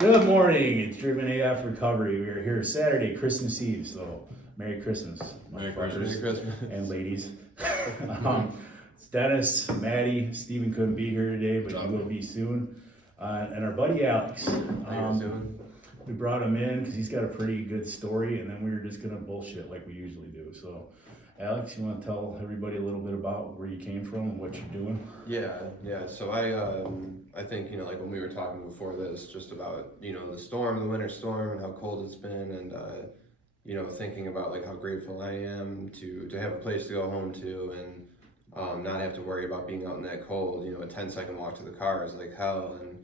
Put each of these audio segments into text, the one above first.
Good morning, it's Driven AF Recovery. We are here Saturday, Christmas Eve, so Merry Christmas, motherfuckers and ladies. It's Dennis, Maddie, Steven couldn't be here today, but he will be soon. And our buddy Alex. We brought him in because he's got a pretty good story, and then we were just gonna bullshit like we usually do. So, Alex, you want to tell everybody a little bit about where you came from and what you're doing? Yeah. So I think like when we were talking before this, just about the winter storm, and how cold it's been, and thinking about like how grateful I am to have a place to go home to, and not have to worry about being out in that cold. A 10-second walk to the car is like hell, and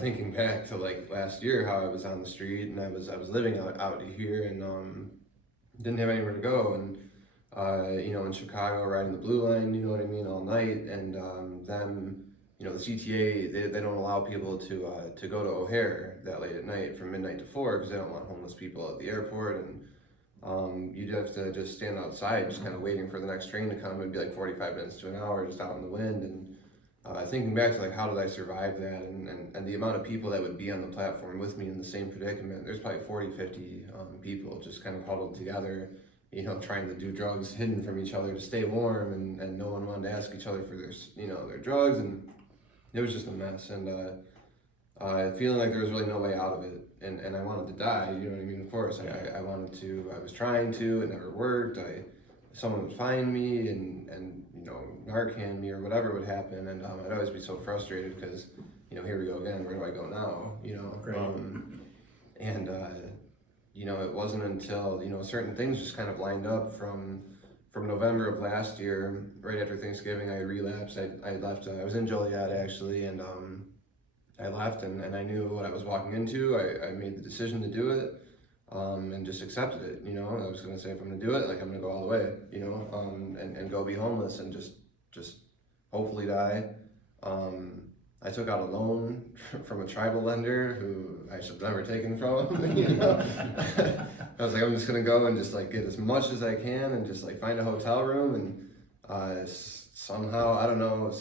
thinking back to like last year, how I was on the street and I was living out here, and didn't have anywhere to go, and in Chicago, riding the blue line, all night, and them, the CTA, they don't allow people to go to O'Hare that late at night from midnight to 4 because they don't want homeless people at the airport, and you'd have to just stand outside, just kind of waiting for the next train to come. It'd be like 45 minutes to an hour, just out in the wind, and thinking back to like how did I survive that, and the amount of people that would be on the platform with me in the same predicament. There's probably 40-50 people just kind of huddled together, trying to do drugs hidden from each other to stay warm, and no one wanted to ask each other for their drugs, and it was just a mess, and feeling like there was really no way out of it, and I wanted to die, of course, I wanted to, I was trying to, it never worked, someone would find me, and Narcan me, or whatever would happen, and I'd always be so frustrated, because, here we go again, where do I go now, Right. And it wasn't until, certain things just kind of lined up from November of last year, right after Thanksgiving. I relapsed. I left, I was in Joliet actually, and I left, and I knew what I was walking into. I made the decision to do it, and just accepted it, I was gonna say, if I'm gonna do it, like, I'm gonna go all the way, and go be homeless, and just hopefully die. I took out a loan from a tribal lender who I should have never taken from. I was like, I'm just gonna go and just like get as much as I can, and just like find a hotel room, and somehow, I don't know,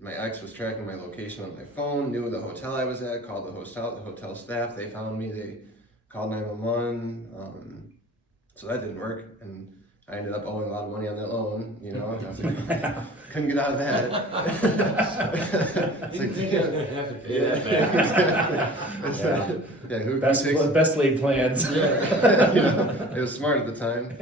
my ex was tracking my location on my phone, knew the hotel I was at, called the hotel staff, they found me, they called 911, so that didn't work, and I ended up owing a lot of money on that loan, I was like, couldn't get out of that. It's like, Best laid plans. It was smart at the time.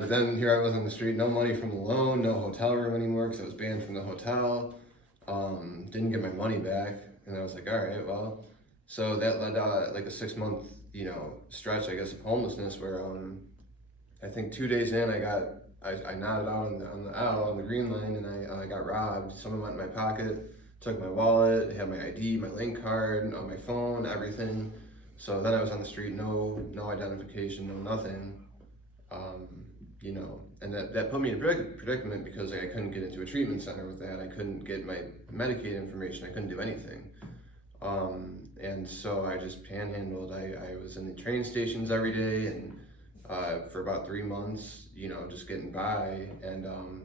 But then here I was on the street, no money from the loan, no hotel room anymore because I was banned from the hotel. Didn't get my money back, and I was like, all right, well. So that led like a 6-month, stretch, I guess, of homelessness, where I think 2 days in, I nodded out on the aisle on the green line, and I got robbed. Someone went in my pocket, took my wallet, had my ID, my link card, on my phone, everything. So then I was on the street, no identification, no nothing, and that put me in a predicament, because I couldn't get into a treatment center with that. I couldn't get my Medicaid information. I couldn't do anything. And so I just panhandled. I was in the train stations every day, and for about 3 months, just getting by, and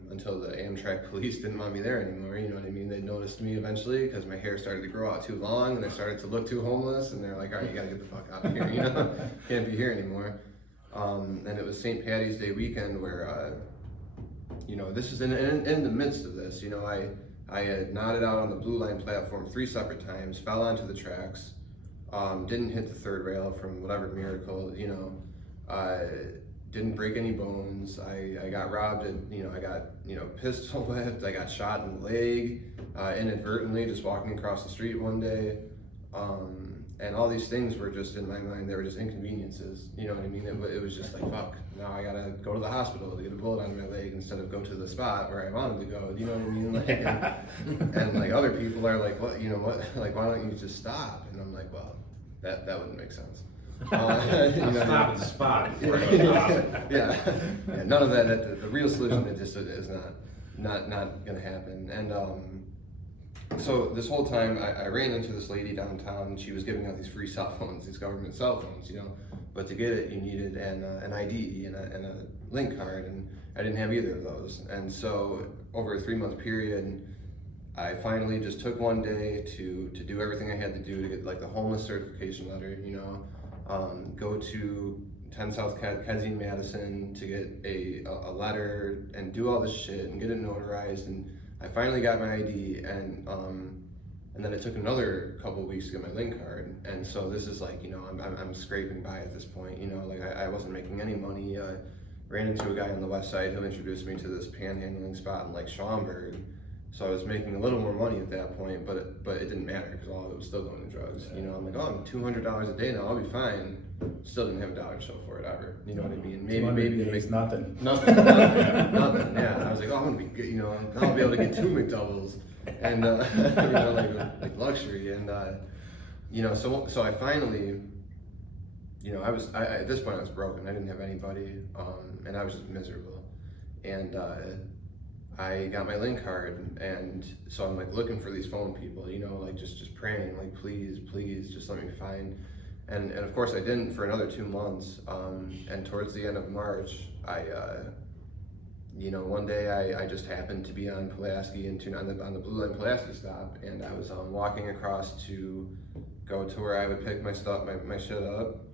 until the Amtrak police didn't want me there anymore, They noticed me eventually, because my hair started to grow out too long, and I started to look too homeless, and they're like, all right, you gotta get the fuck out of here, can't be here anymore. And it was St. Patty's Day weekend, where, this is in the midst of this, I had nodded out on the Blue Line platform 3 separate times, fell onto the tracks, didn't hit the third rail from whatever miracle, didn't break any bones. I got robbed, I got pistol whipped, I got shot in the leg inadvertently just walking across the street one day, and all these things were just in my mind. They were just inconveniences, it was just like, fuck, now I gotta go to the hospital to get a bullet on my leg instead of go to the spot where I wanted to go, like, and like other people are like, what, like, why don't you just stop? And I'm like, well, that wouldn't make sense. Stop at the spot before I go stop. Yeah, none of that. The real solution, it just is not gonna happen. And so this whole time, I ran into this lady downtown, and she was giving out these free cell phones, these government cell phones, But to get it, you needed an ID and a link card, and I didn't have either of those. And so over a 3-month period, I finally just took one day to do everything I had to do to get like the homeless certification letter, go to 10 South Kedzie, Madison to get a letter and do all this shit and get it notarized. And I finally got my ID, and then it took another couple of weeks to get my link card. And so this is like, I'm scraping by at this point, like I wasn't making any money. Ran into a guy on the west side who introduced me to this panhandling spot in like Schaumburg. So I was making a little more money at that point, but it didn't matter because all of it was still going to drugs. I'm like, I'm $200 a day now, I'll be fine. Still didn't have a dollar to show for it ever. You know what I mean? Maybe it makes nothing. Nothing. Nothing. Yeah. I was like, oh, I'm gonna be good. I'll be able to get 2 McDoubles, and like luxury, and so I finally, I at this point I was broken. I didn't have anybody, and I was just miserable, and I got my link card, and so I'm like looking for these phone people, like just praying, like please, just let me find. And of course I didn't for another 2 months. And towards the end of March, one day I just happened to be on Pulaski on the Blue Line Pulaski stop, and I was walking across to go to where I would pick my stuff, my shit up,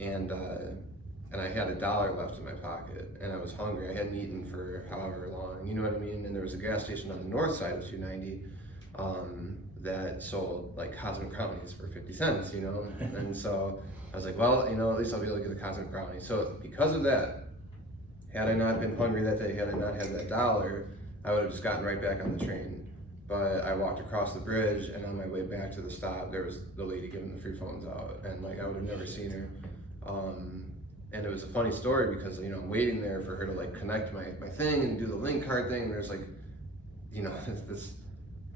and I had $1 left in my pocket, and I was hungry. I hadn't eaten for however long, you know what I mean? And there was a gas station on the north side of 290 that sold like cosmic brownies for 50 cents, And so I was like, well, at least I'll be able to get the cosmic brownie. So because of that, had I not been hungry that day, had I not had that $1, I would have just gotten right back on the train. But I walked across the bridge, and on my way back to the stop, there was the lady giving the free phones out, and like I would have never seen her. And it was a funny story because, I'm waiting there for her to like connect my thing and do the link card thing, and there's like, this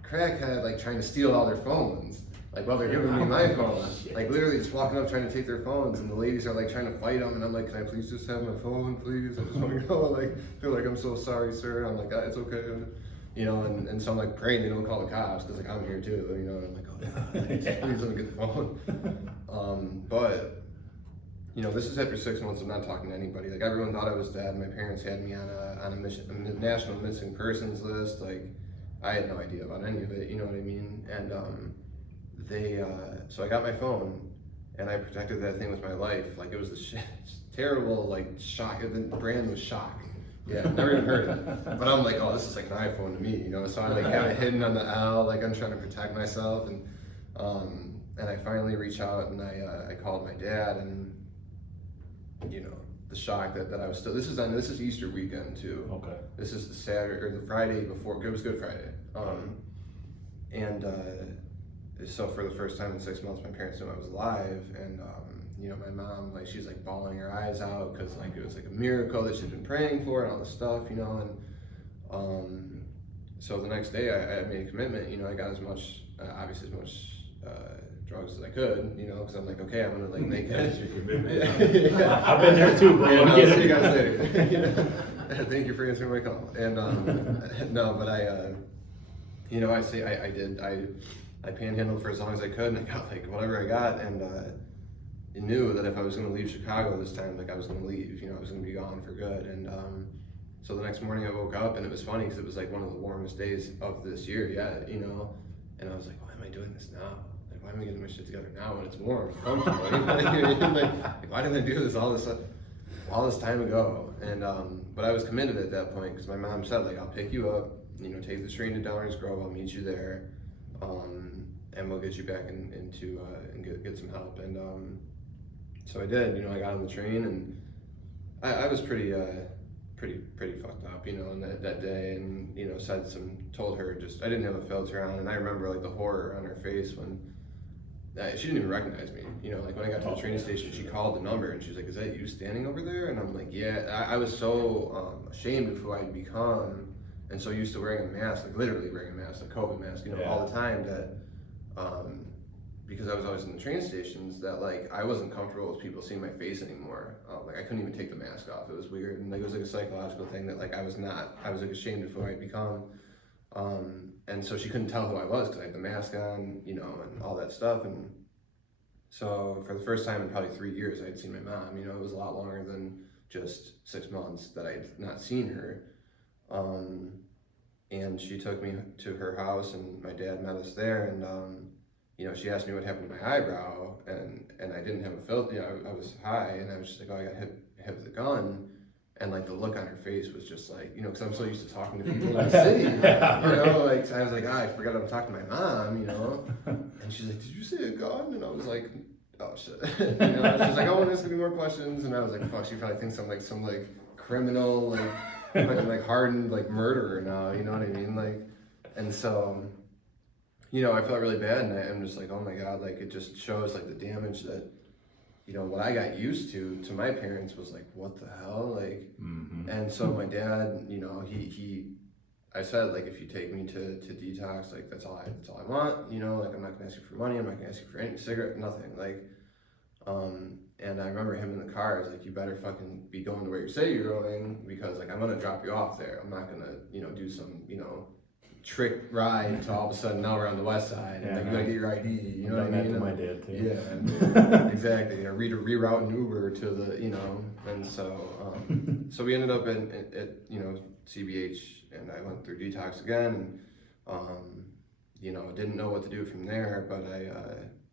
crackhead like trying to steal all their phones, like while they're giving me my phone, like literally just walking up trying to take their phones, and the ladies are like trying to fight them, and I'm like, can I please just have my phone, please? I just want to go. Like, they're like, I'm so sorry, sir. I'm like, it's okay, and so I'm like praying they don't call the cops because like I'm here too, and I'm like, oh God, please let me get the phone. But this is after 6 months of not talking to anybody. Like everyone thought I was dead. My parents had me on a national missing persons list. Like I had no idea about any of it. You know what I mean? And so I got my phone, and I protected that thing with my life. Like it was the terrible like shock. The brand was Shock. Yeah, never even heard of it. But I'm like, oh, this is like an iPhone to me, So I like have it hidden on the L. Like I'm trying to protect myself, and I finally reach out, and I called my dad, and the shock that I was still. This is Easter weekend too. Okay. This is the Saturday or the Friday before. It was Good Friday. So for the first time in 6 months, my parents knew I was alive, and my mom, like, she's like bawling her eyes out because like it was like a miracle that she'd been praying for and all this stuff, and so the next day I made a commitment. I got as much drugs as I could, because I'm like, okay, I'm gonna like make That's your commitment. I've been there too, bro. I'll see you guys later. Thank you for answering my call. And no, but I panhandled for as long as I could, and I got like whatever I got, and I knew that if I was gonna leave Chicago this time, like I was gonna leave, I was gonna be gone for good. And so the next morning I woke up, and it was funny because it was like one of the warmest days of this year yet, and I was like, why am I doing this now? Like, why am I getting my shit together now when it's warm and comfortable? Like, why didn't I do this all this time ago? And but I was committed at that point because my mom said, like, I'll pick you up, take the train to Downers Grove, I'll meet you there, and we'll get you back into and get some help. And so I did. I got on the train, and I was pretty fucked up, and that day, and told her I didn't have a filter on, and I remember like the horror on her face when she didn't even recognize me. Like when I got to the train station, she called the number, and she's like, "Is that you standing over there?" And I'm like, "Yeah." I was so ashamed of who I'd become, and so used to wearing a mask, like literally wearing a mask, a COVID mask, all the time, that because I was always in the train stations, that like I wasn't comfortable with people seeing my face anymore. Like I couldn't even take the mask off. It was weird, and like it was like a psychological thing that like I was like ashamed of who I'd become. And so she couldn't tell who I was because I had the mask on, and all that stuff. And so for the first time in probably 3 years, I had seen my mom. It was a lot longer than just 6 months that I'd not seen her. and she took me to her house, and my dad met us there, and you know, she asked me what happened to my eyebrow, and I didn't have a filter. You know, I was high, and I was just like, oh, I got hit with a gun. And like the look on her face was just like, you know, because I'm so used to talking to people in the city, Yeah, you know, like I was like, I forgot I'm talking to my mom, you know, and she's like, did you say a gun? And I was like, oh shit, you know, she's like, oh, there's gonna be more questions, and I was like, fuck, she probably thinks I'm like some criminal, like hardened murderer now, you know what I mean, and so, you know, I felt really bad, and I'm just like, oh my god, like it just shows like the damage that, you know, what I got used to my parents was like, what the hell, like, and so my dad, you know, I said, like, if you take me to detox, like, that's all I want, you know, like, I'm not gonna ask you for money, I'm not gonna ask you for any cigarette, nothing, like, and I remember him in the car, he's like, you better fucking be going to where you say you're going, because, like, I'm gonna drop you off there, I'm not gonna, you know, do some, you know, trick ride to all of a sudden now we're on the west side, and like, you gotta get your ID, you know what I mean? To my dad too. Yeah, exactly. You know, reroute an Uber to the, you know, and so, so we ended up at you know, CBH, and I went through detox again, and, you know, didn't know what to do from there, but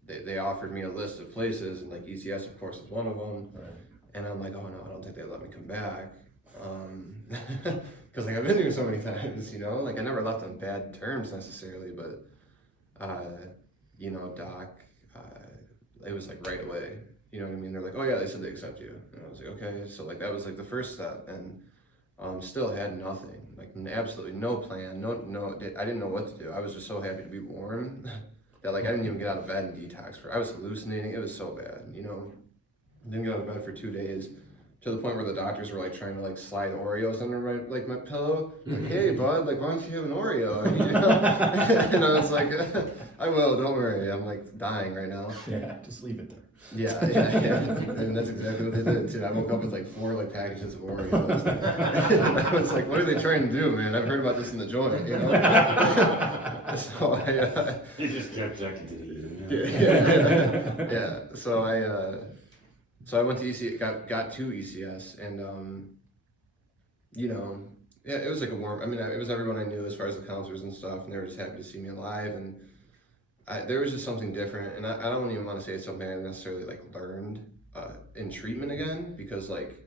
they offered me a list of places, and like ECS, of course, is one of them, Right. and I'm like, oh no, I don't think they'd let me come back. Because like I've been here so many times, you know, like I never left on bad terms necessarily, but you know, doc, it was like right away, you know what I mean? They're like, oh yeah, they said they accept you, and I was like, okay, so like that was like the first step, and still had nothing, like absolutely no plan, no, I didn't know what to do. I was just so happy to be warm that like I didn't even get out of bed and detox I was hallucinating. It was so bad, you know. Didn't get out of bed for 2 days. To the point where the doctors were like trying to like slide Oreos under my pillow. Like, hey bud, like why don't you have an Oreo? I mean, you know? And I was like, I will, don't worry. I'm like dying right now. Yeah, just leave it there. Yeah. And that's exactly what they did too. I woke up with like 4 like packages of Oreos. And I was like, what are they trying to do, man? I've heard about this in the joint, you know? So You just kept checking to yeah. So I went to ECS, got to ECS, and you know, yeah, it was like a warm. I mean, it was everyone I knew as far as the counselors and stuff, and they were just happy to see me alive, and there was just something different, and I don't even want to say it's something I necessarily like learned in treatment again, because like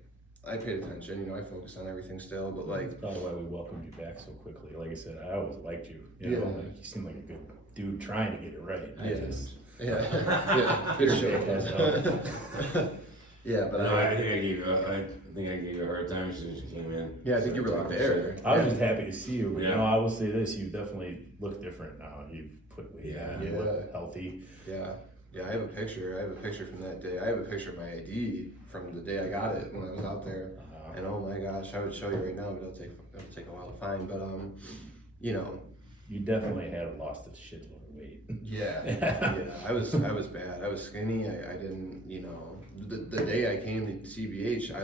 I paid attention, you know, I focused on everything still, but like That's probably why we welcomed you back so quickly. Like I said, I always liked you. You know, like you seemed like a good dude trying to get it right. Yeah. Yeah, but no, I think I gave you a hard time as soon as you came in. Yeah, I think you were like there. I was just happy to see you, but you know, I will say this: you definitely look different now. You've put weight on. You look healthy. Yeah, I have a picture. I have a picture from that day. I have a picture of my ID from the day I got it when I was out there. And oh my gosh, I would show you right now, but it'll take a while to find. But you know, you definitely have lost a shitload of weight. Yeah. I was bad. I was skinny. I didn't, you know. The day I came to CBH, I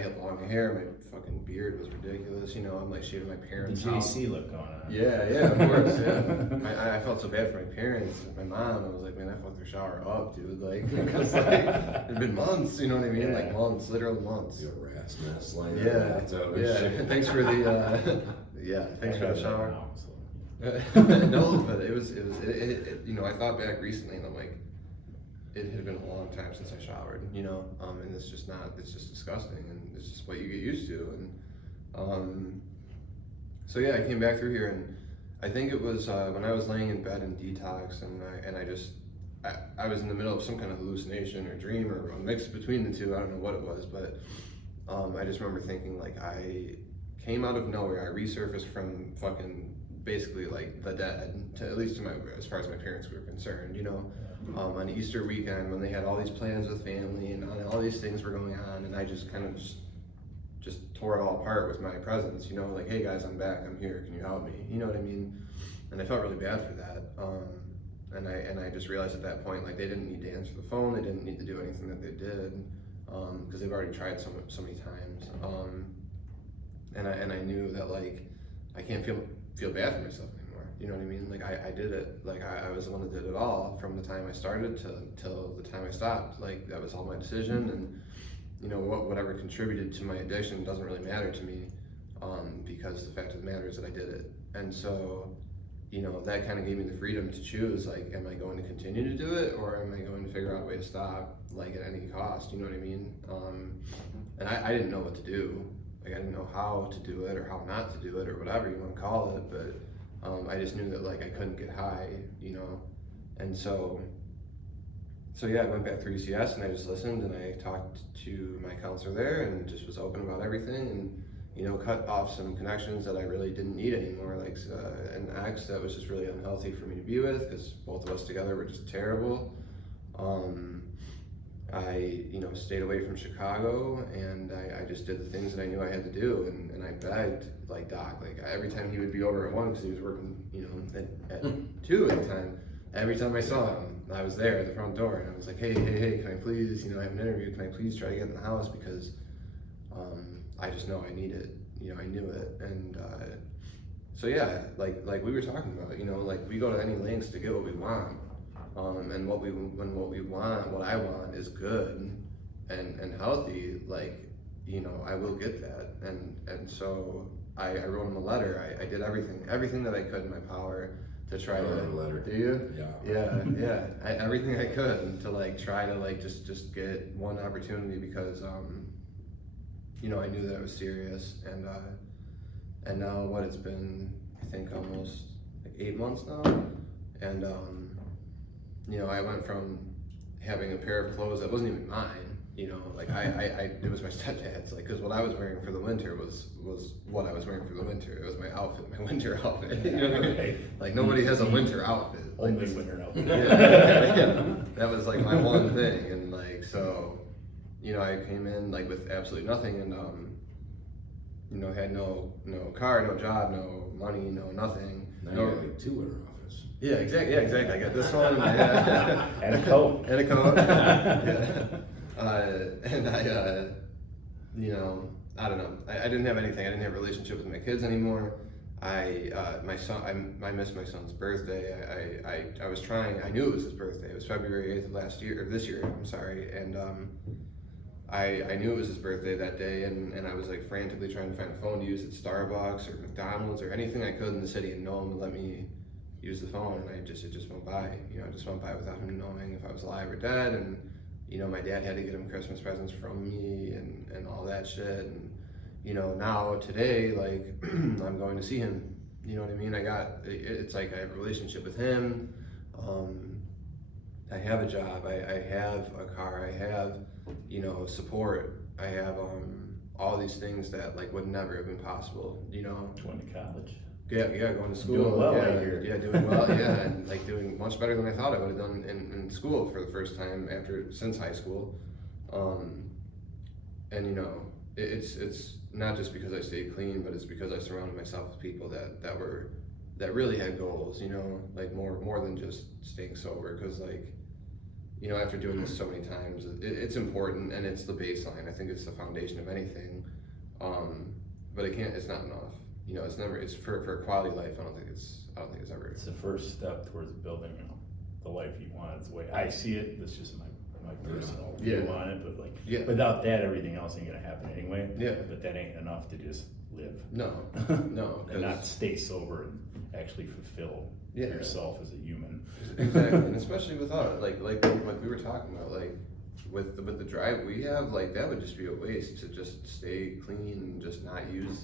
had long hair, my fucking beard was ridiculous, you know, I'm like shaving my parents' The house. JC look going on. Yeah, of course, yeah. I felt so bad for my parents, my mom, I was like, man, I fucked their shower up, dude, like, because like, it'd been months, you know what I mean, like months, literal months. You're a rat's nest, like Thanks for the, thanks for the shower. Now, so. No, but it was, you know, I thought back recently and I'm like, it had been a long time since I showered, you know, and it's just disgusting, and it's just what you get used to, and so yeah, I came back through here, and I think it was when I was laying in bed in detox, and I was in the middle of some kind of hallucination or dream or a mix between the two, I don't know what it was, but I just remember thinking like I came out of nowhere, I resurfaced from fucking basically like the dead, at least as far as my parents were concerned, you know. On Easter weekend when they had all these plans with family and all these things were going on, and I just kind of just tore it all apart with my presence, you know, like, hey guys, I'm back, I'm here, can you help me? You know what I mean? And I felt really bad for that. And I just realized at that point, like, they didn't need to answer the phone, they didn't need to do anything that they did, because they've already tried so many times. And I knew that like I can't feel bad for myself anymore. You know what I mean? Like I did it. Like I was the one that did it all from the time I started till the time I stopped. Like that was all my decision, and you know whatever contributed to my addiction doesn't really matter to me. because the fact of the matter is that I did it. And so, you know, that kind of gave me the freedom to choose, like, am I going to continue to do it, or am I going to figure out a way to stop, like, at any cost, you know what I mean? And I didn't know what to do. Like, I didn't know how to do it or how not to do it or whatever you want to call it, but I just knew that, like, I couldn't get high, you know? And so yeah, I went back through ECS and I just listened and I talked to my counselor there and just was open about everything and, you know, cut off some connections that I really didn't need anymore, like an ex that was just really unhealthy for me to be with because both of us together were just terrible. I, you know, stayed away from Chicago and I just did the things that I knew I had to do and I begged, like, Doc, like every time he would be over at 1 because he was working, you know, at 2 at the time. Every time I saw him, I was there at the front door and I was like, hey, can I please, you know, I have an interview, can I please try to get in the house because I just know I need it, you know, I knew it. And so yeah, like we were talking about, you know, like we go to any lengths to get what we want. And what I want is good and healthy, like, you know, I will get that. And so I wrote him a letter. I did everything that I could in my power to try to. Letter. Do you? Yeah. Everything I could to like try to like just get one opportunity because you know, I knew that it was serious and now what it's been, I think almost like 8 months now, and you know, I went from having a pair of clothes that wasn't even mine, you know, like it was my stepdad's, like, because what I was wearing for the winter was what I was wearing for the winter. It was my outfit, my winter outfit. You know what I mean? Like nobody has a winter outfit. Like, Only winter outfit. Yeah. That was like my one thing, and like so, you know, I came in like with absolutely nothing, and you know, had no car, no job, no money, no nothing. Now you got like 2 winter outfits. Yeah, exactly. I got this one And a coat. And a coat. Yeah. And I, you know, I don't know. I didn't have anything. I didn't have a relationship with my kids anymore. My son, I missed my son's birthday. I was trying. I knew it was his birthday. It was February 8th of this year. I'm sorry. And I knew it was his birthday that day, and I was like frantically trying to find a phone to use at Starbucks or McDonald's or anything I could in the city, and no one would let me use the phone, and it just went by. You know, it just went by without him knowing if I was alive or dead. And you know, my dad had to get him Christmas presents from me and all that shit. And you know, now today, like I'm going to see him. You know what I mean? It's like I have a relationship with him. I have a job. I have a car. I have, you know, support. I have all these things that like would never have been possible. You know, Going to college. Yeah, going to school. Doing well, yeah, I hear. Yeah, doing well. Yeah, and like doing much better than I thought I would have done in school for the first time since high school. And you know, it's not just because I stayed clean, but it's because I surrounded myself with people that really had goals. You know, like more than just staying sober. Because like, you know, after doing this so many times, it's important and it's the baseline. I think it's the foundation of anything. But it's not enough. You know, it's for quality life. I don't think it's ever. It's the first step towards building, you know, the life you want. It's the way I see it. That's just my personal view on it. But like, without that, everything else ain't gonna happen anyway. Yeah. But that ain't enough to just live. No. And not stay sober and actually fulfill yourself as a human. Exactly, and especially with us, like we were talking about, like with the drive we have, like that would just be a waste to just stay clean and just not use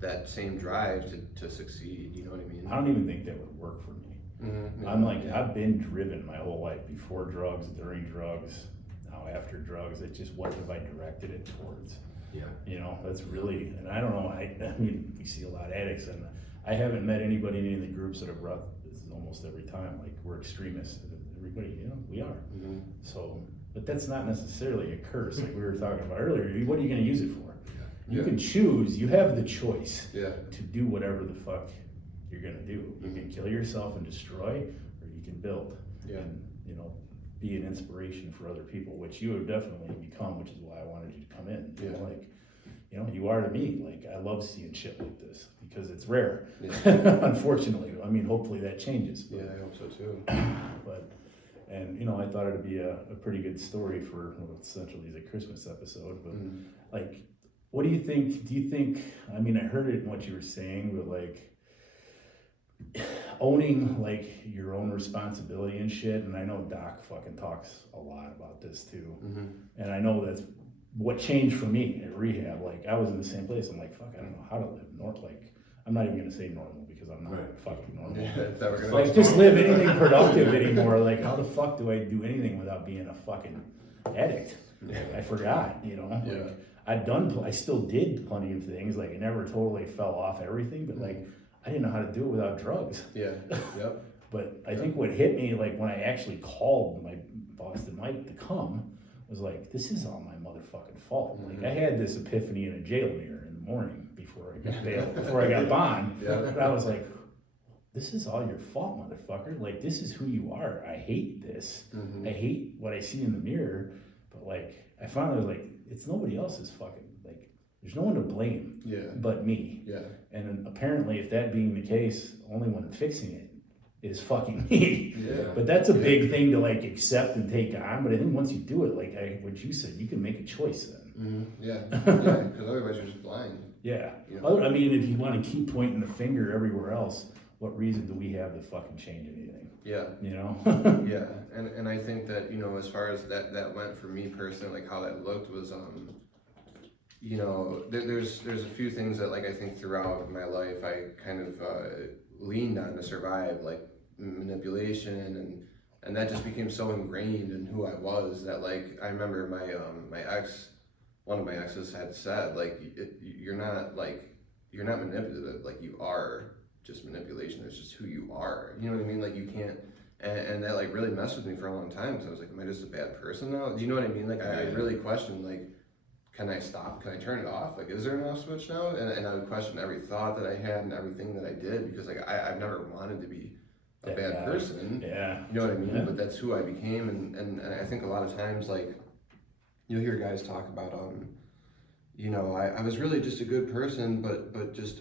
that same drive to succeed, you know what I mean? I don't even think that would work for me. Mm-hmm. I'm like, I've been driven my whole life, before drugs, during drugs, now after drugs. It's just, what have I directed it towards? Yeah. You know, that's really, and I don't know, I mean, we see a lot of addicts, and I haven't met anybody in any of the groups that have brought this almost every time, like, we're extremists. Everybody, you know, we are. Mm-hmm. So, but that's not necessarily a curse, like we were talking about earlier. What are you gonna use it for? You can choose, you have the choice to do whatever the fuck you're gonna do. You can kill yourself and destroy, or you can build and, you know, be an inspiration for other people, which you have definitely become, which is why I wanted you to come in. You know, like, you know, you are to me. Like, I love seeing shit like this because it's rare. Unfortunately, I mean, hopefully that changes. But, I hope so too. And you know, I thought it'd be a pretty good story for, well, essentially is a Christmas episode, but like, what do you think? Do you think? I mean, I heard it in what you were saying, but like owning like your own responsibility and shit. And I know Doc fucking talks a lot about this too. Mm-hmm. And I know that's what changed for me at rehab. Like I was in the same place. I'm like, fuck, I don't know how to live like I'm not even gonna say normal because I'm not fucking normal. Yeah, like just live anything productive anymore. Like how the fuck do I do anything without being a fucking addict? Yeah. I forgot, you know. Like I still did plenty of things. Like I never totally fell off everything, but like I didn't know how to do it without drugs. Yeah. Yep. But I think what hit me, like when I actually called my Boston Mike to come, was like, this is all my motherfucking fault. Like I had this epiphany in a jail mirror in the morning before I got bail, before I got bond. And I was like, this is all your fault, motherfucker. Like this is who you are. I hate this. I hate what I see in the mirror. But like I finally was like, it's nobody else's fucking, like there's no one to blame but me. Yeah. And then apparently if that being the case, only one fixing it is fucking me. Yeah. But that's a big thing to like accept and take on. But I think once you do it, like what you said, you can make a choice then. Yeah, because otherwise you're just blind. Yeah. You know? I mean, if you want to keep pointing the finger everywhere else, what reason do we have to fucking change anything? Yeah. You know? Yeah, and I think that, you know, as far as that went for me personally, like how that looked was, you know, there's a few things that like I think throughout my life I kind of leaned on to survive, like manipulation and that just became so ingrained in who I was that like I remember one of my exes had said like you're not manipulative, like you are just manipulation. It's just who you are. You know what I mean? Like you can't, and that like really messed with me for a long time because I was like, am I just a bad person now? Do you know what I mean? Like I really questioned like, can I stop? Can I turn it off? Like, is there an off switch now? And I would question every thought that I had and everything that I did because like I've never wanted to be a bad person. Yeah. You know what I mean? Yeah. But that's who I became, and I think a lot of times like you'll hear guys talk about you know, I was really just a good person, but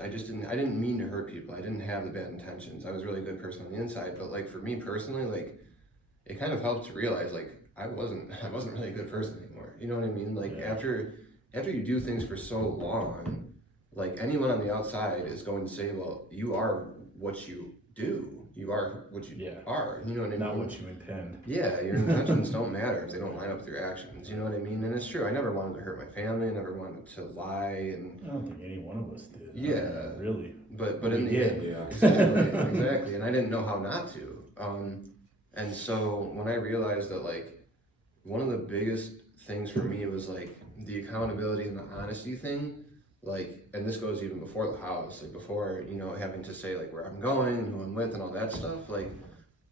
I didn't mean to hurt people. I didn't have the bad intentions. I was really a good person on the inside. But like for me personally, like it kind of helped to realize like I wasn't really a good person anymore. You know what I mean? Like after you do things for so long, like anyone on the outside is going to say, well, you are what you do. You are what you are. You know what I mean? Not what you intend. Yeah, your intentions don't matter if they don't line up with your actions. You know what I mean? And it's true. I never wanted to hurt my family. I never wanted to lie. And I don't think any one of us did. Yeah, really. But in the end, exactly. And I didn't know how not to. And so when I realized that, like, one of the biggest things for me was like the accountability and the honesty thing. Like, and this goes even before the house, like before, you know, having to say like where I'm going and who I'm with and all that stuff. Like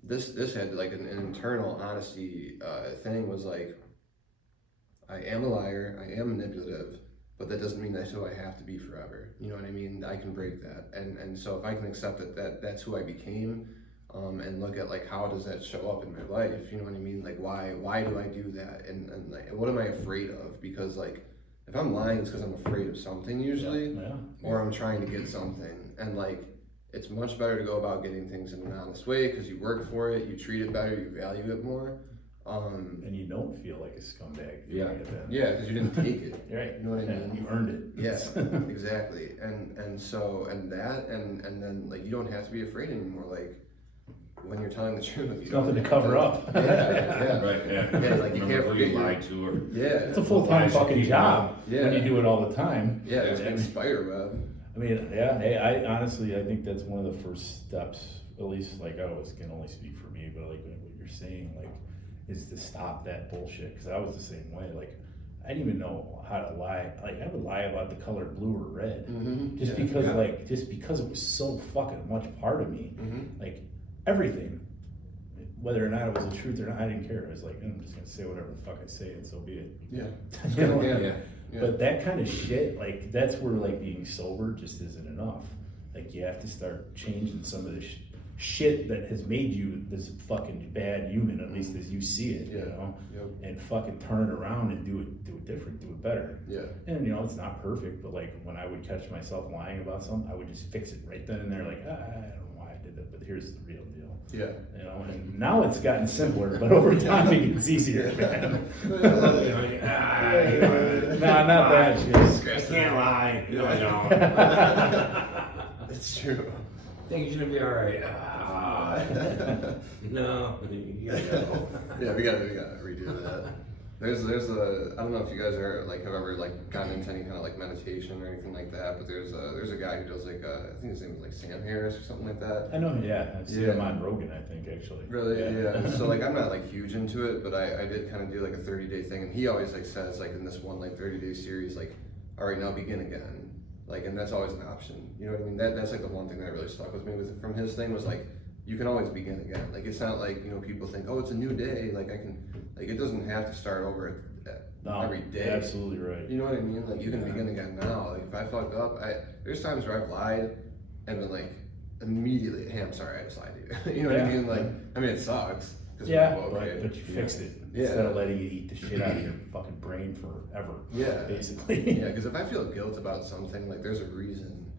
this had like an internal honesty thing was like, I am a liar, I am manipulative, but that doesn't mean that's who I have to be forever. You know what I mean? I can break that. And so if I can accept that that's who I became, and look at like how does that show up in my life? You know what I mean? Like why do I do that? And like what am I afraid of? Because like if I'm lying, it's because I'm afraid of something usually, or I'm trying to get something. And like, it's much better to go about getting things in an honest way because you work for it, you treat it better, you value it more. And you don't feel like a scumbag. Yeah, because you didn't take it. Right. You know what I mean? You earned it. Yeah, exactly. And then like you don't have to be afraid anymore. Like when you're telling the truth, there's nothing to cover up. Yeah, like you can't forget lied to her. Yeah, it's a full-time fucking job when you do it all the time. Yeah, it's like spider web. I mean, hey, I honestly, I think that's one of the first steps. At least, like I always can only speak for me, but like what you're saying, like, is to stop that bullshit. Because I was the same way. Like, I didn't even know how to lie. Like, I would lie about the color blue or red, just because it was so fucking much part of me. Like everything, whether or not it was the truth or not, I didn't care. I was like, I'm just gonna say whatever the fuck I say, and so be it. You know? But that kind of shit, like that's where like being sober just isn't enough. Like you have to start changing some of the shit that has made you this fucking bad human, at least as you see it, you know, and fucking turn it around and do it different, do it better. And you know, it's not perfect, but like when I would catch myself lying about something, I would just fix it right then and there. Like, I don't know why I did that, but here's the real deal. Yeah. You know, and now it's gotten simpler, but over time it gets easier, man. No, not that shit. I can't lie. No, I don't. It's true. Think you're gonna be alright. No, you gotta go. Yeah, we gotta redo that. There's a, I don't know if you guys are like have ever like gotten into any kind of like meditation or anything like that, but there's a guy who does like I think his name is like Sam Harris or something like that. I know, yeah. I've seen Yeah. him on Rogan, I think, actually. Really? Yeah. So like I'm not like huge into it, but I did kind of do like a 30-day thing, and he always like says like in this one like 30-day series like, all right, now begin again, like, and that's always an option. You know what I mean? That's like the one thing that really stuck with me from his thing was like, you can always begin again. Like it's not like, you know, people think, oh, it's a new day. Like I can, like it doesn't have to start over every day. Absolutely right. You know what I mean? Like you can begin again now. Like if I fucked up, there's times where I've lied and been like immediately, hey, I'm sorry, I just lied to you. You know what I mean? Like, I mean, it sucks. Yeah, Okay. but you fixed it. Yeah. Instead of letting it eat the shit out of your fucking brain forever. Yeah. Basically. Yeah, because if I feel guilt about something, like there's a reason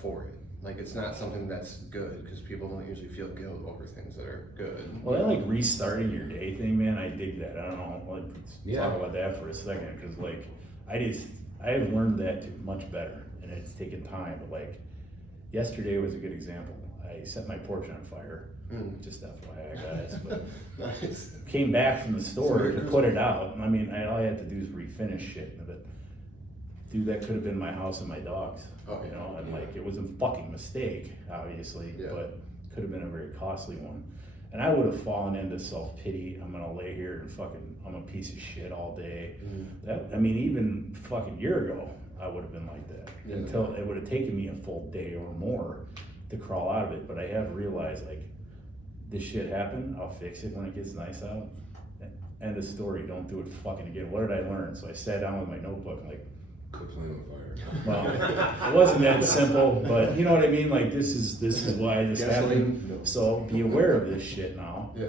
for it. Like it's not something that's good because people don't usually feel guilt over things that are good. Well, I like restarting your day thing, man. I dig that. I don't know. Let's talk about that for a second, because like I have learned that much better, and it's taken time. But like yesterday was a good example. I set my porch on fire. Just FYI, guys. But Nice. came back from the store to put it out. I mean, all I had to do is refinish shit. But dude, that could have been my house and my dogs. Oh, You know, and yeah. like it was a fucking mistake, obviously, Yeah. but could have been a very costly one. And I would have fallen into self-pity. I'm gonna lay here and I'm a piece of shit all day. I mean, even fucking year ago, I would have been like that. Yeah. Until it would have taken me a full day or more to crawl out of it. But I have realized, like, this shit happened, I'll fix it when it gets nice out. End of story, don't do it fucking again. What did I learn? So I sat down with my notebook, like, Quit playing with fire. well, it wasn't that simple, but you know what I mean? Like, this is why this happened. Gasoline? No. So be aware of this shit now. Yeah.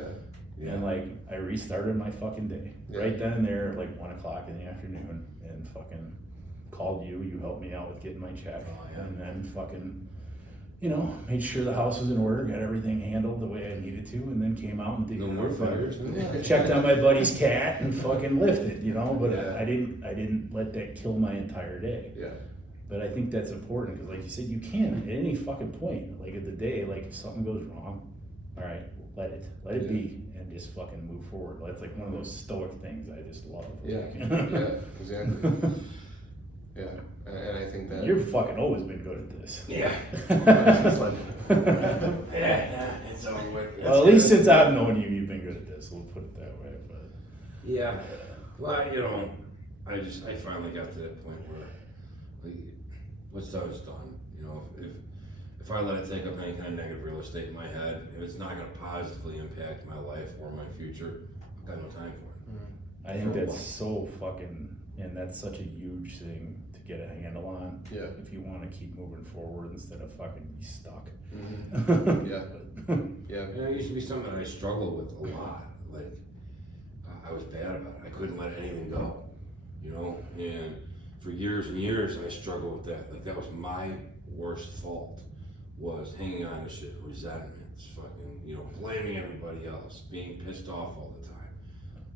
And like, I restarted my fucking day. Yeah. Right then and there, like 1 o'clock in the afternoon, and fucking called you. You helped me out with getting my check. Oh, yeah. And then fucking, you know, made sure the house was in order, got everything handled the way I needed to, and then came out and did No more fires. checked on my buddy's cat and fucking lifted, you know, but Yeah. I didn't let that kill my entire day. Yeah. But I think that's important, because like you said, you can at any fucking point, like of the day, like if something goes wrong, all right, let it be, and just fucking move forward. It's like one of those stoic things I just love. Yeah. Yeah. Exactly. Yeah. And I think that You've fucking always been good at this. Yeah. It's like- Yeah, it's over with. Well, at least since I've known you, you've been good at this. We'll put it that way. But Yeah. Well, you know, I finally got to that point where, like, what's done is done. You know, if I let it take up any kind of negative real estate in my head, if it's not going to positively impact my life or my future, I've got no time for it. I think that's so fucking, and that's such a huge thing to get a handle on. Yeah. If you want to keep moving forward instead of fucking be stuck. Yeah. Yeah. You know, it used to be something that I struggled with a lot. Like, I was bad about it. I couldn't let anything go, you know? And for years and years, I struggled with that. Like, that was my worst fault, was hanging on to shit, resentments, fucking, you know, blaming everybody else, being pissed off all the time.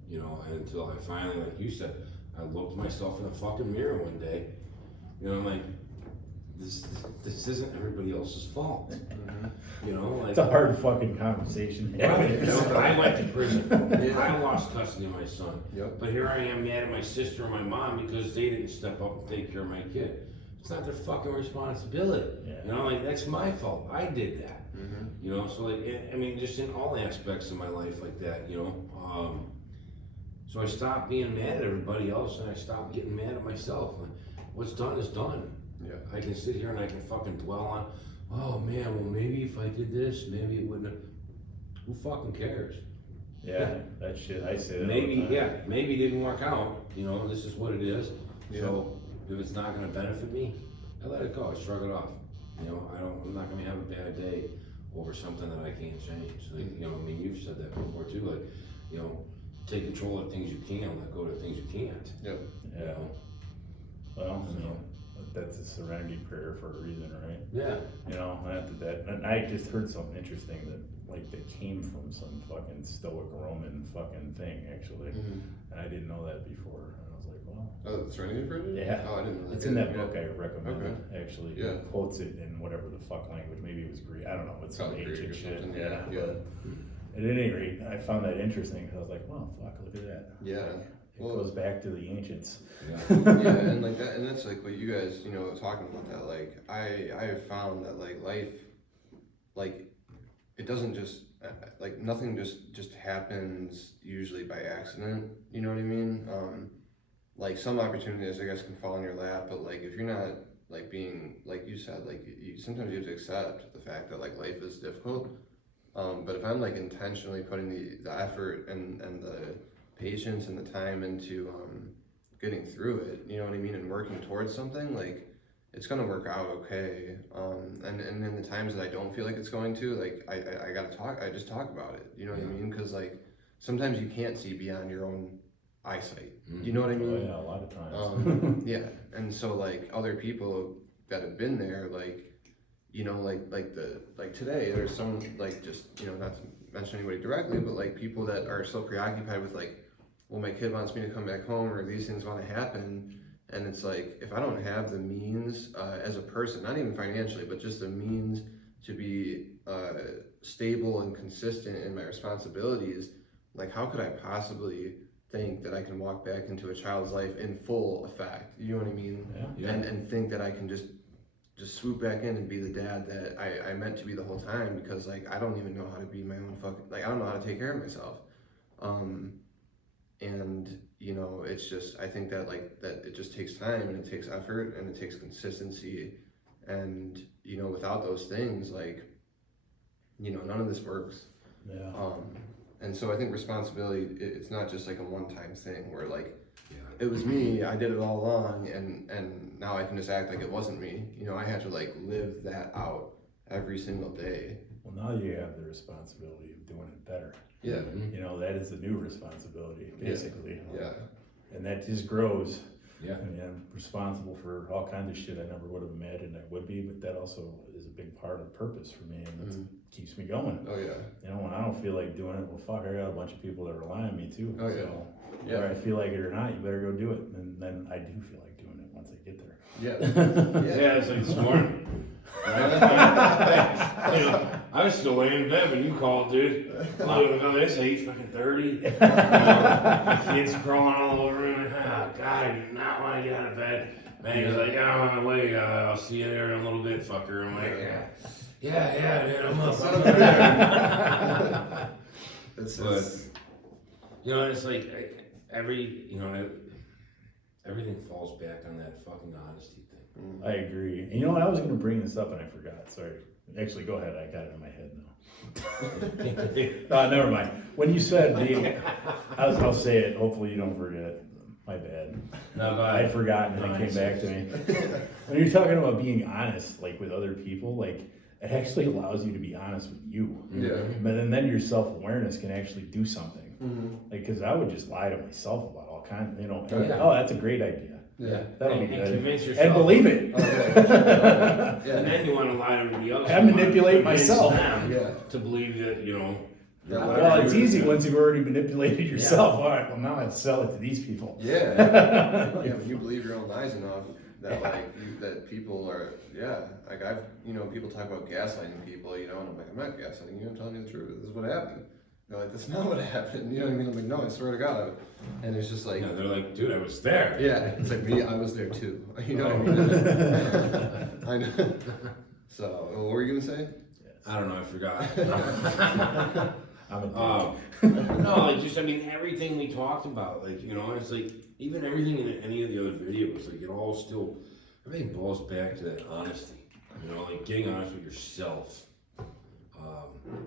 You know, until I finally, like you said, I looked myself in the fucking mirror one day. You know, I'm like, this isn't everybody else's fault. You know, like, It's a hard fucking conversation. right, you know, I went to prison. Yeah. I lost custody of my son. Yep. But here I am mad at my sister and my mom because they didn't step up and take care of my kid. It's not their fucking responsibility. Yeah. You know, like, that's my fault. I did that. You know, so like, I mean, just in all aspects of my life like that, you know. So I stopped being mad at everybody else, and I stopped getting mad at myself. Like, what's done is done. Yeah. I can sit here and I can fucking dwell on, oh man, well maybe if I did this, maybe it wouldn't have. Who fucking cares? Yeah, that shit, I say that. all the Maybe, time. yeah, maybe it didn't work out. You know, this is what it is. Yeah. So if it's not gonna benefit me, I let it go. I shrug it off. You know, I'm not gonna have a bad day over something that I can't change. Like, you know, I mean, you've said that before too. Like, you know, take control of things you can, let go of things you can't. Yep. Yeah. Well, I mean, that's a serenity prayer for a reason, right? Yeah. You know, and I just heard something interesting that came from some fucking Stoic Roman fucking thing, actually. And I didn't know that before. And I was like, wow. Oh, the Serenity Prayer? Yeah. Oh, I didn't know that. It's in that book I recommended, Okay. actually. Yeah. It quotes it in whatever the fuck language. Maybe it was Greek. I don't know. It's some Probably Greek ancient or shit. something, Yeah. yeah. But at any rate, I found that interesting because I was like, wow, fuck, look at that. Yeah. It goes back to the ancients. Yeah. Yeah, and like that, and that's like what you guys, you know, talking about that. Like I have found that like life, like it doesn't just like nothing just happens usually by accident. You know what I mean? Like some opportunities I guess can fall in your lap, but like if you're not like being like you said, like you sometimes you have to accept the fact that like life is difficult. But if I'm like intentionally putting the effort and the patience and the time into getting through it, you know what I mean, and working towards something, like it's gonna work out okay. And in the times that I don't feel like it's going to, like I just talk about it, you know what I mean? Because like sometimes you can't see beyond your own eyesight, you know what I mean? Oh, yeah, a lot of times. Yeah, and so like other people that have been there, like you know, like today, there's some like just you know not to mention anybody directly, but like people that are so preoccupied with like, well, my kid wants me to come back home, or these things want to happen, and it's like if I don't have the means as a person, not even financially, but just the means to be stable and consistent in my responsibilities, like how could I possibly think that I can walk back into a child's life in full effect? You know what I mean? Yeah. And think that I can just swoop back in and be the dad that I meant to be the whole time, because like I don't even know how to be my own fucking, like I don't know how to take care of myself. And you know, it's just, I think that like that it just takes time and it takes effort and it takes consistency, and you know, without those things, like, you know, none of this works. Yeah. And so I think responsibility, it's not just like a one-time thing where like, it was me, I did it all along, and now I can just act like it wasn't me. You know, I had to like live that out every single day. Well, now you have the responsibility of doing it better. Yeah. You know, that is the new responsibility, basically. Yeah. And that just grows. Yeah. I mean, I'm responsible for all kinds of shit I never would have imagined I would be, but that also is a big part of purpose for me, and that keeps me going. Oh yeah. You know, when I don't feel like doing it, well, fuck, I got a bunch of people that rely on me too. Oh, yeah. So, Yeah. whether I feel like it or not, you better go do it. And then I do feel like doing it once I get there. Yeah. Yeah, it's like this morning. You know, I was still laying in bed when you called, dude. It's 8:30. My kids crawling all over me. Oh, God, I do not want to get out of bed. Man, he's like, I'm on my way. I'll see you there in a little bit, fucker. I'm like, yeah, dude, I'm up. I'm there. It's You know, it's like everything falls back on that fucking honesty thing. I agree. And you know what? I was going to bring this up and I forgot. Sorry. Actually, go ahead. I got it in my head now. Never mind. When you said I'll say it. Hopefully you don't forget. My bad. No, but I'd forgotten and it came back to me. When you're talking about being honest, like with other people, like it actually allows you to be honest with you. Yeah. But then your self-awareness can actually do something. Like, because I would just lie to myself about all kinds, you know. Oh, that's a great idea. Yeah. That'll be And good. convince yourself. And believe it. And then you want to lie to everybody else. I You wanna manipulate convince myself. them Yeah. to believe that, you know. Yeah. Well, it's easy once you've already manipulated yourself. All right, well, now I have to sell it to these people. Yeah. Yeah, when you believe your own lies enough that that people are, like I've, you know, people talk about gaslighting people, you know, and I'm like, I'm not gaslighting you, I'm telling you the truth, this is what happened. They're like, that's not what happened, you know what I mean? I'm like, no, I swear to God. And it's just like, Yeah, they're like, dude, I was there. yeah, it's like me, I was there too, you know what I mean? I know. So, what were you gonna say? I don't know, I forgot. I'm a No, like just, I mean, everything we talked about, like, you know, it's like, even everything in any of the other videos, like, it all still, everything boils back to that honesty, you know, like getting honest with yourself,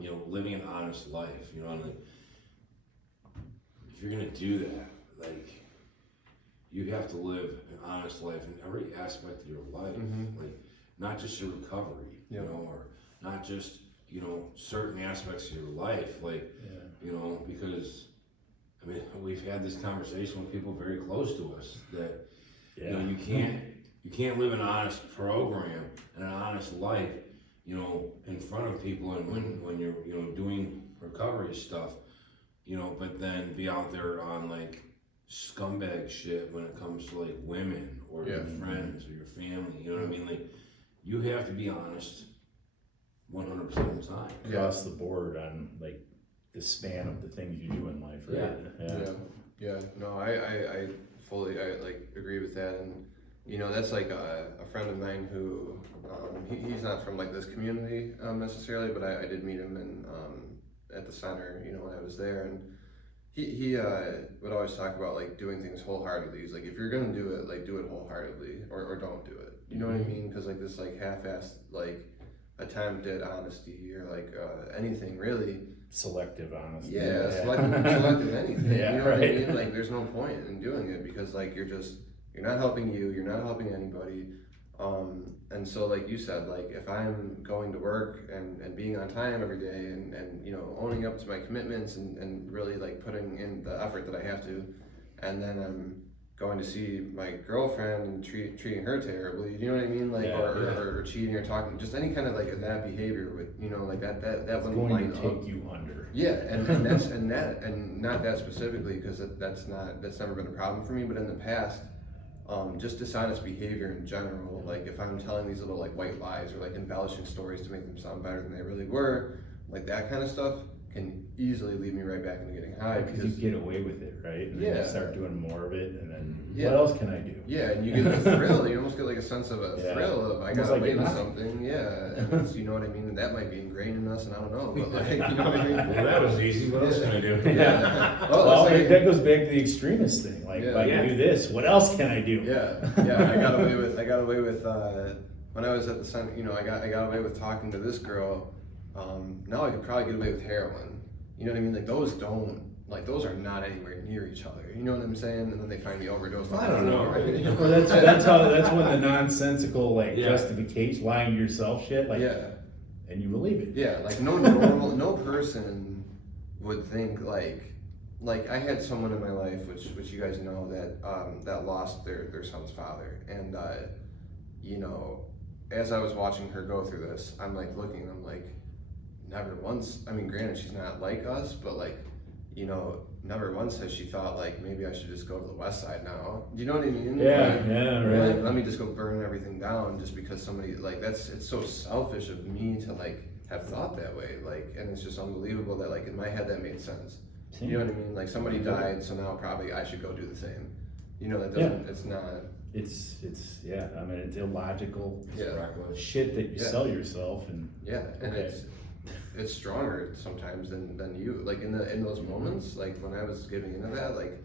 you know, living an honest life, you know, and like, if you're gonna do that, like, you have to live an honest life in every aspect of your life, like, not just your recovery, you know, or not just, you know, certain aspects of your life, like, you know, because, I mean, we've had this conversation with people very close to us that, you know, you you can't live an honest program and an honest life, you know, in front of people and when you're, you know, doing recovery stuff, you know, but then be out there on like scumbag shit when it comes to like women or your friends or your family, you know what I mean? Like, you have to be honest 100% of the time. Across the board on like the span of the things you do in life, right? Yeah. No, I fully like agree with that, and you know that's like a friend of mine who he's not from like this community necessarily, but I did meet him in at the center, you know, when I was there, and he would always talk about like doing things wholeheartedly. He's like, if you're gonna do it, like do it wholeheartedly, or don't do it. You know what I mean? Because like this like half-assed like attempt at honesty or like anything really. Selective honesty. Yeah, selective anything. Yeah, you know what I right. mean? Like there's no point in doing it because like you're not helping you, you're not helping anybody. And so like you said, like if I'm going to work and being on time every day and you know, owning up to my commitments and really like putting in the effort that I have to, and then I'm going to see my girlfriend and treating her terribly, you know what I mean? Like or cheating or talking, just any kind of like that behavior would, you know, like that It's wouldn't going line to up. take you under. Yeah, and not that specifically because that's never been a problem for me. But in the past, just dishonest behavior in general. Like if I'm telling these little like white lies or like embellishing stories to make them sound better than they really were, like that kind of stuff can easily lead me right back into getting high Because you get away with it, right? And then you start doing more of it, and then what else can I do? Yeah, and you get the thrill. You almost get like a sense of a thrill of I got away with something. Yeah, and it's, you know what I mean. And that might be ingrained in us, and I don't know, but like you know what I mean. Well, that was easy. What else can I do? Yeah. Well, like, that goes back to the extremist thing. Like, if I can do this, what else can I do? Yeah. I got away with when I was at the center. You know, I got away with talking to this girl. Now I could probably get away with heroin. You know what I mean? Like those are not anywhere near each other. You know what I'm saying? And then they find me overdosed. I don't know. Well, that's when the nonsensical justification, lying to yourself shit. Like, and you believe it. Yeah, like no person would think like I had someone in my life which you guys know that lost their son's father, and you know, as I was watching her go through this, I'm like looking, I'm like, never once, I mean, granted she's not like us, but like, you know, never once has she thought like maybe I should just go to the west side now. Do you know what I mean? Right. Like, let me just go burn everything down just because somebody like it's so selfish of me to like have thought that way. Like, and it's just unbelievable that like in my head that made sense. You know what I mean? Like somebody died, so now probably I should go do the same. You know, that doesn't. It's not. It's I mean, it's illogical. Shit that you sell yourself and. Yeah, and it's stronger sometimes than you. Like in those moments, like when I was getting into that, like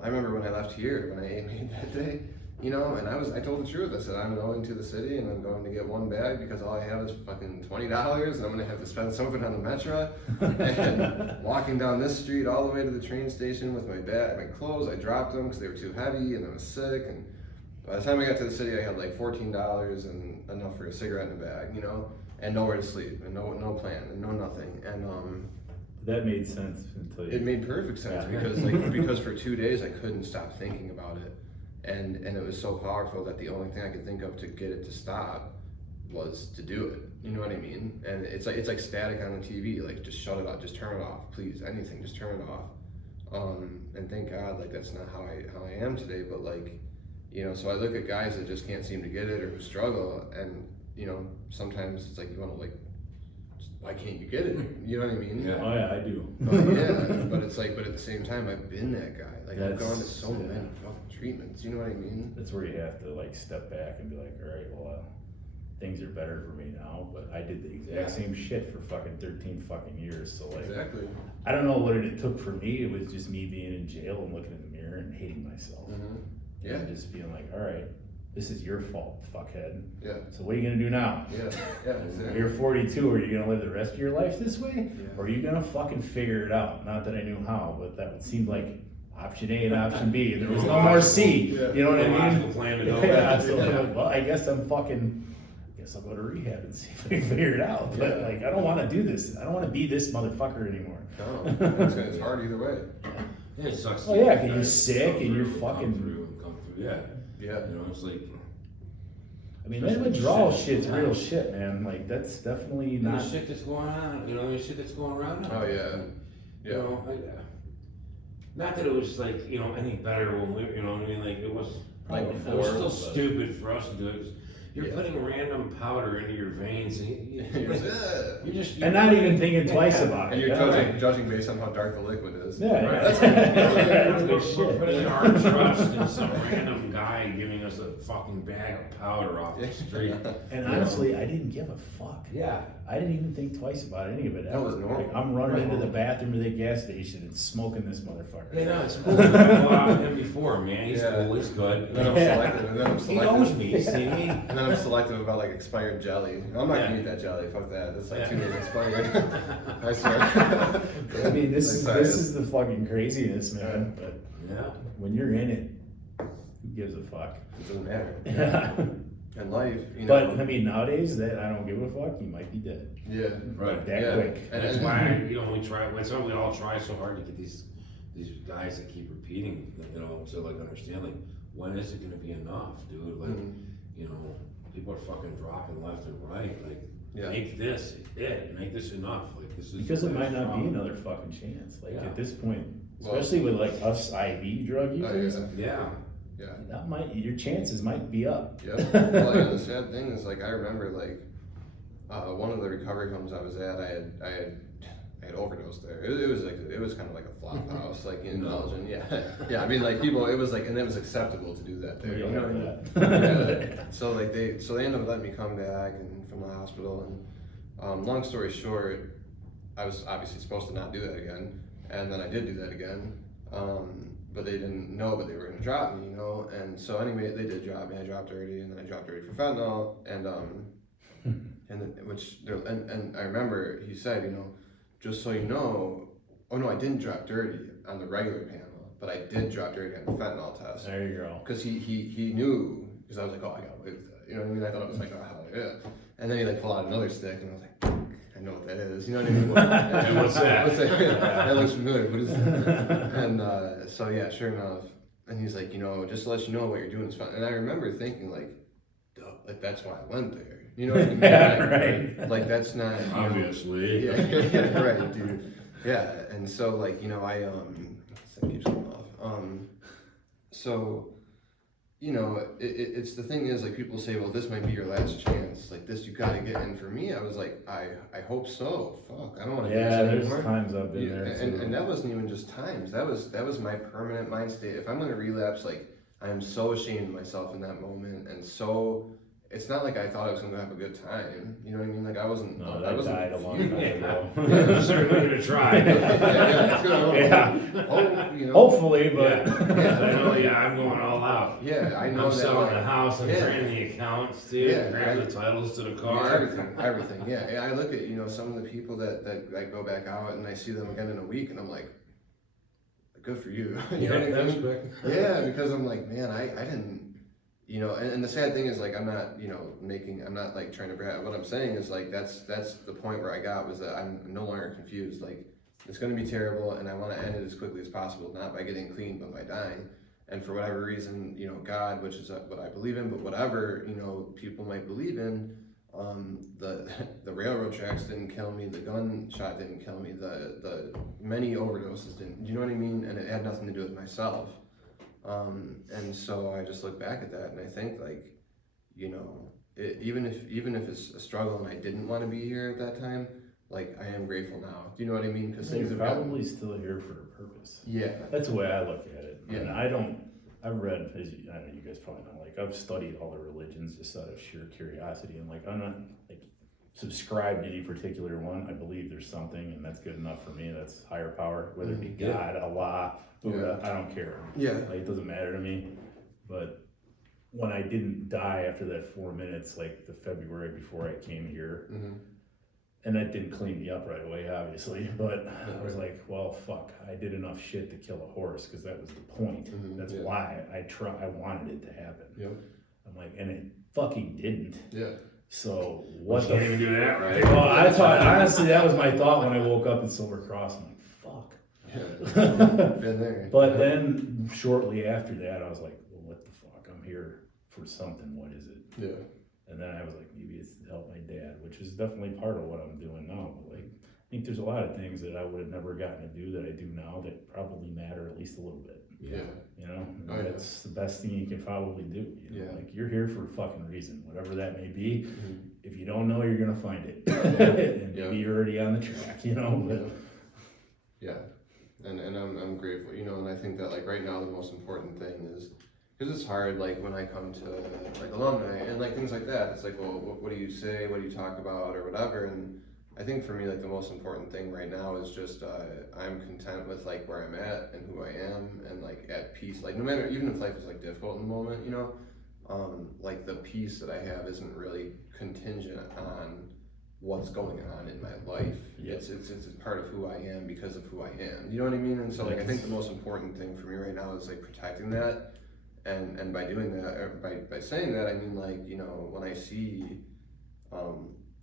I remember when I left here, when I ate that day, you know, and I told the truth. I said, I'm going to the city and I'm going to get one bag because all I have is fucking $20 and I'm gonna have to spend some of it on the metro. And walking down this street all the way to the train station with my bag, my clothes, I dropped them because they were too heavy and I was sick. And by the time I got to the city, I had like $14 and enough for a cigarette in the bag, you know, and nowhere to sleep and no plan and no nothing. And that made sense until it made perfect sense because for 2 days I couldn't stop thinking about it. And it was so powerful that the only thing I could think of to get it to stop was to do it. You know what I mean? And it's like static on the TV. Like just shut it off, just turn it off, please. Anything, just turn it off. And thank God, like that's not how I am today. But like, you know, so I look at guys that just can't seem to get it or who struggle, and you know, sometimes it's like you want to like, why can't you get it? You know what I mean? Yeah. Oh yeah, I do. But it's like, but at the same time, I've been that guy. Like I've gone to so many fucking treatments. You know what I mean? That's where you have to like step back and be like, all right, well, things are better for me now. But I did the exact same shit for fucking 13 fucking years. So like, exactly. I don't know what it took for me. It was just me being in jail and looking in the mirror and hating myself. Mm-hmm. Yeah. And just being like, all right, this is your fault, fuckhead. Yeah. So what are you gonna do now? Yeah. Exactly. You're 42. Are you gonna live the rest of your life this way, Yeah. or are you gonna fucking figure it out? Not that I knew how, but that would seem like option A and option B. There was no more C. Yeah. You know what I mean? Logical plan to go. Yeah. So like, well, I guess I'll go to rehab and see if I can figure it out. But like, I don't want to do this. I don't want to be this motherfucker anymore. No, it's hard either way. Yeah, it sucks. Oh yeah, 'cause you're sick and you're fucking. Come through. Yeah. Yeah. You know, it's like I mean, that withdrawal shit's real shit, man. Like, that's definitely And not. the shit that's going on, you know, the shit that's going around now. Oh, yeah. You know, like, not that it was like, you know, any better when we, you know what I mean? Like, it was, Probably it was before, still but- stupid for us to do it. 'Cause you're Yeah. putting random powder into your veins, and you're just And not even thinking twice about And it. you're Yeah. judging based on how dark the liquid is. Yeah, Right. that's We're shit. putting our trust in some random guy giving us a fucking bag of powder off the street. And honestly, I didn't give a fuck. Yeah. I didn't even think twice about any of it. That was normal. Like, I'm running into the bathroom of the gas station and smoking this motherfucker. Yeah, no, it's cool. I go out with him before, man. He's Yeah. cool, he's good. And then I'm Yeah. selective. And then I'm He selective. knows me, he's seen me. And then I'm selective about like expired jelly. I'm not gonna eat that jelly. Fuck that. That's like 2 days expired. I swear. I mean, this Like, is the fucking craziness, man. But Yeah. when you're in it, who gives a fuck? It doesn't matter. Yeah. And life, you know. But I mean, nowadays that I don't give a fuck, you might be dead. Yeah. Right. That Yeah. quick. And that's why, you know, we try, that's why we all try so hard to get these guys that keep repeating, you know, to like understand, like, when is it gonna be enough, dude? Like, you know, people are fucking dropping left and right, like, Yeah. make this it, make this enough, like, this is. Because it might not be strong. another fucking chance. Like Yeah. at this point, Well- especially with like us IV drug Oh, users, Yeah. Yeah. that might your chances might be up. Yeah. Well, yeah, the sad thing is, like, I remember, like, one of the recovery homes I was at, I had overdosed there. It was like, it was kind of like a flop house, like in Belgium. Yeah. Yeah. I mean, like, people, it was like, and it was acceptable to do that there. We You don't know what I mean? have Yeah. that. So like they ended up letting me come back and from the hospital, and long story short, I was obviously supposed to not do that again, and then I did do that again, but they didn't know, but they were gonna drop me, you know. And so anyway, they did drop me. I dropped dirty, and then I dropped dirty for fentanyl, and I remember he said, you know, just so you know, oh no, I didn't drop dirty on the regular panel, but I did drop dirty on the fentanyl test. There you go. Because he knew, because I was like, oh, I got away with that. You know what I mean? I thought it was like, oh, hell yeah. And then he like pulled out another stick, and I was like, I know what that is. You know what I mean? And what's that? What's that? That looks familiar. What is that? And so yeah, sure enough. And he's like, you know, just to let you know what you're doing is fine. And I remember thinking like, duh, like that's why I went there. You know what I mean? Yeah, Like, right. like that's not you know, Obviously. yeah, right, dude. Yeah, and so like, you know, that keeps going off. So, you know, it's the thing is like people say, well, this might be your last chance. Like this, you got to get in. For me, I was like, I hope so. Fuck, I don't want to do Yeah, this there's anymore. times I've been Yeah, there and too. that wasn't even just times. That was my permanent mind state. If I'm gonna relapse, like I am so ashamed of myself in that moment, and so. It's not like I thought I was gonna have a good time. You know what I mean? Like I wasn't. No, I that wasn't. died a long time ago. I'm certainly gonna try. yeah, it's gonna. Yeah. Oh, you know. Hopefully, but Yeah, I know, yeah, I'm going all out. Yeah, I know I'm that. selling like, the house, I'm yeah. draining the accounts too, Yeah, grabbing I- the titles to the yeah, car. everything. Yeah, and I look at some of the people that go back out, and I see them again in a week, and I'm like, good for you. You know what I that's mean? quick. Yeah, because I'm like, man, I didn't. You know, and the sad thing is like I'm not, I'm not like trying to brag. What I'm saying is like that's the point where I got was that I'm no longer confused. Like it's going to be terrible, and I want to end it as quickly as possible, not by getting clean, but by dying. And for whatever reason, God, which is what I believe in, but whatever people might believe in, the railroad tracks didn't kill me, the gunshot didn't kill me, the many overdoses didn't. You know what I mean? And it had nothing to do with myself. And so I just look back at that and I think like, even if it's a struggle and I didn't want to be here at that time, like I am grateful now. Do you know what I mean? Because things you're have gotten. probably still here for a purpose. Yeah. That's the way I look at it. Yeah. And I've read, I know you guys probably know, like I've studied all the religions just out of sheer curiosity, and like I'm not like subscribed to any particular one. I believe there's something, and that's good enough for me. That's higher power, whether it be Yeah. God, Allah, Buddha, I don't care. Yeah. Like it doesn't matter to me. But when I didn't die after that 4 minutes, like the February before I came here, Mm-hmm. and that didn't clean me up right away, obviously, but I was like, well, fuck, I did enough shit to kill a horse, because that was the point. Mhm, That's yeah. why I wanted it to happen. Yep. I'm like, and it fucking didn't. Yeah. So What what can't the even do that, right? Well, I thought, honestly, that was my thought when I woke up in Silver Cross. I'm like, fuck. Yeah. Been there. But then shortly after that, I was like, well, what the fuck? I'm here for something. What is it? Yeah. And then I was like, maybe it's to help my dad, which is definitely part of what I'm doing now. But like, I think there's a lot of things that I would have never gotten to do that I do now that probably matter at least a little bit. Yeah. You know, and Oh, yeah. that's the best thing you can probably do. You know? Yeah. Like you're here for a fucking reason, whatever that may be. Mhm. If you don't know, you're gonna find it, and Yeah. maybe you're already on the track. You know, but Yeah, and I'm grateful, you know, and I think that like right now the most important thing is, because it's hard, like when I come to like alumni and like things like that, it's like, well, what do you say, what do you talk about or whatever, and I think for me like the most important thing right now is just I'm content with like where I'm at and who I am and like at peace, like no matter, even if life is like difficult in the moment, you know, like the peace that I have isn't really contingent on what's going on in my life. Yeah. It's part of who I am because of who I am. You know what I mean? And so like I think the most important thing for me right now is like protecting that, and by doing that, or by saying that, I mean like, you know, when I see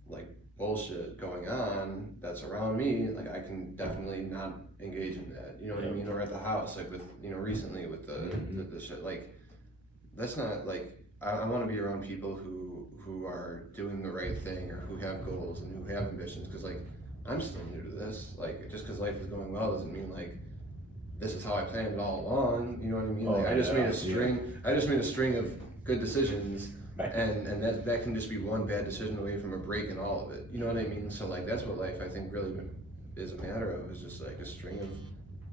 like bullshit going on that's around me, like I can definitely not engage in that. You know what I mean? Or at the house, like with, you know, recently with the shit, like that's not like I want to be around people who are doing the right thing or who have goals and who have ambitions, because like I'm still new to this. Like just because life is going well doesn't mean like this is how I planned it all along. You know what I mean? Like I just made a string. I just made a string of good decisions, and that can just be one bad decision away from a break in all of it. You know what I mean? So like that's what life I think really is a matter of, is just like a string of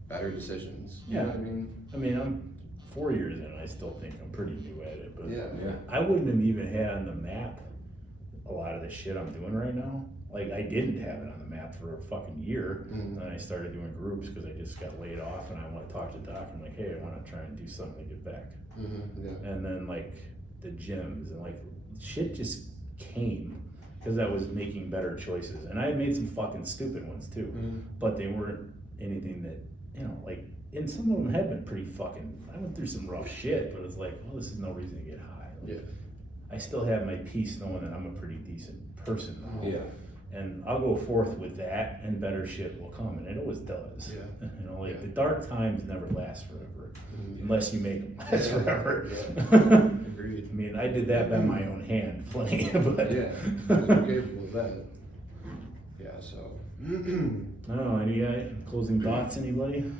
better decisions. You know what I mean? I mean, I'm 4 years in, and I still think I'm pretty new at it, but Yeah. I wouldn't have even had on the map a lot of the shit I'm doing right now. Like I didn't have it on the map for a fucking year, and then I started doing groups because I just got laid off, and I want to talk to Doc. I'm like, hey, I want to try and do something to get back. Yeah. And then like the gyms and like shit just came because I was making better choices, and I had made some fucking stupid ones too, but they weren't anything that, you know, like, and some of them had been pretty fucking, I went through some rough shit, but it's like, well, this is no reason to get high. Like, I still have my peace knowing that I'm a pretty decent person now. Yeah. And I'll go forth with that, and better shit will come, and it always does. Yeah. You know, like the dark times never last forever, unless you make them last forever. Agreed. I mean, I did that by my own hand, plenty, but Yeah, I'm capable of that. Yeah, so. I don't know, any closing thoughts, anybody?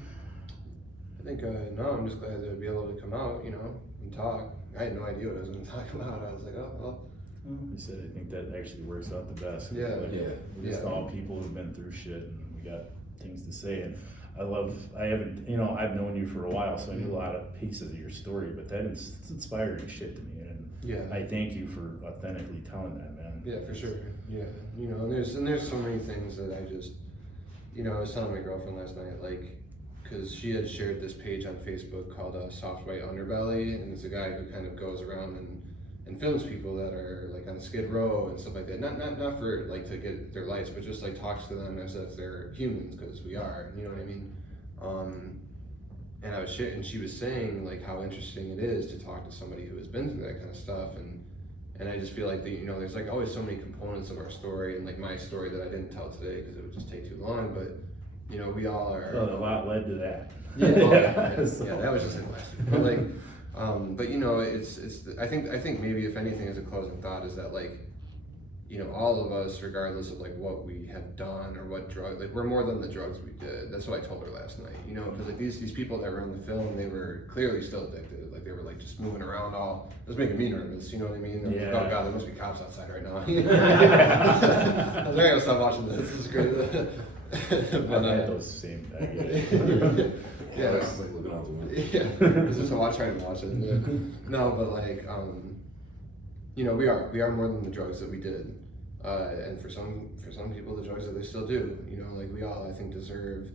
I think, no, I'm just glad to be able to come out, you know, and talk. I had no idea what I was going to talk about. I was like, oh, well. I said, I think that actually works out the best. Yeah. Like, we're just all people who've been through shit, and we got things to say. And I haven't, you know, I've known you for a while, so I knew a lot of pieces of your story, but it's inspiring shit to me. And I thank you for authentically telling that, man. Yeah, for sure. Yeah, you know, and there's so many things that I just, you know, I was telling my girlfriend last night, like, because she had shared this page on Facebook called Soft White Underbelly, and it's a guy who kind of goes around and films people that are like on Skid Row and stuff like that. Not for like to get their lights, but just like talks to them as if they're humans, because we are. You know what I mean? And I was and she was saying like how interesting it is to talk to somebody who has been through that kind of stuff, and I just feel like you know, there's like always so many components of our story, and like my story that I didn't tell today because it would just take too long, but you know, we all are. Well, a lot led to that. Yeah, that was just a question. But like, but you know, I think maybe if anything as a closing thought is that like, you know, all of us, regardless of like what we have done or what drug, like we're more than the drugs we did. That's what I told her last night. You know, because like these people that were in the film, they were clearly still addicted. Like they were like just moving around all. It was making me nervous. You know what I mean? Like, oh God, there must be cops outside right now. I was like, I gotta stop watching this. This is great. But I had those same. I get it. Yeah, it's like looking out the window. Yeah, it's just trying to watch it. No, but like, you know, we are more than the drugs that we did, and for some people, the drugs that they still do. You know, like we all, I think, deserve,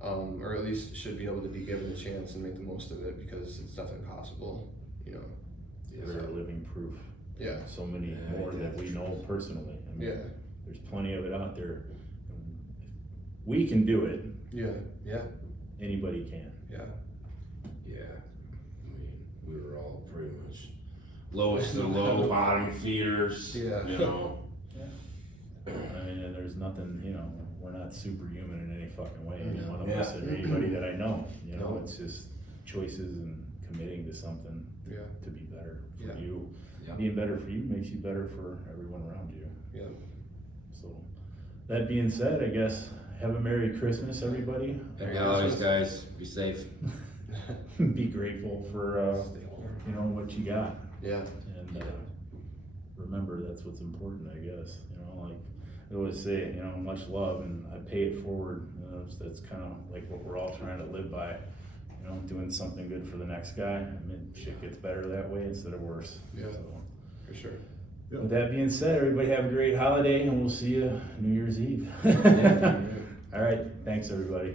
or at least should be able to be given a chance and make the most of it, because it's definitely possible. You know. They're living proof. Yeah. So many more that we know personally. I mean, there's plenty of it out there. We can do it. Yeah. Anybody can. Yeah. Yeah. I mean, we were all pretty much lowest of the low, bottom feeders. Yeah. You know. I mean, and there's nothing, you know, we're not superhuman in any fucking way. Any one of us or anybody that I know. You know, it's just choices and committing to something Yeah. to be better for Yeah. you. Yeah. Being better for you makes you better for everyone around you. Yeah. So, that being said, I guess, have a Merry Christmas, everybody. Happy holidays, guys. Be safe. Be grateful for, you know, what you got. Yeah. And remember, that's what's important, I guess. You know, like I always say, you know, much love, and I pay it forward. You know, that's kind of like what we're all trying to live by. You know, doing something good for the next guy. I mean, shit gets better that way instead of worse. Yeah. So, For sure. with that being said, everybody have a great holiday, and we'll see you New Year's Eve. All right, thanks everybody.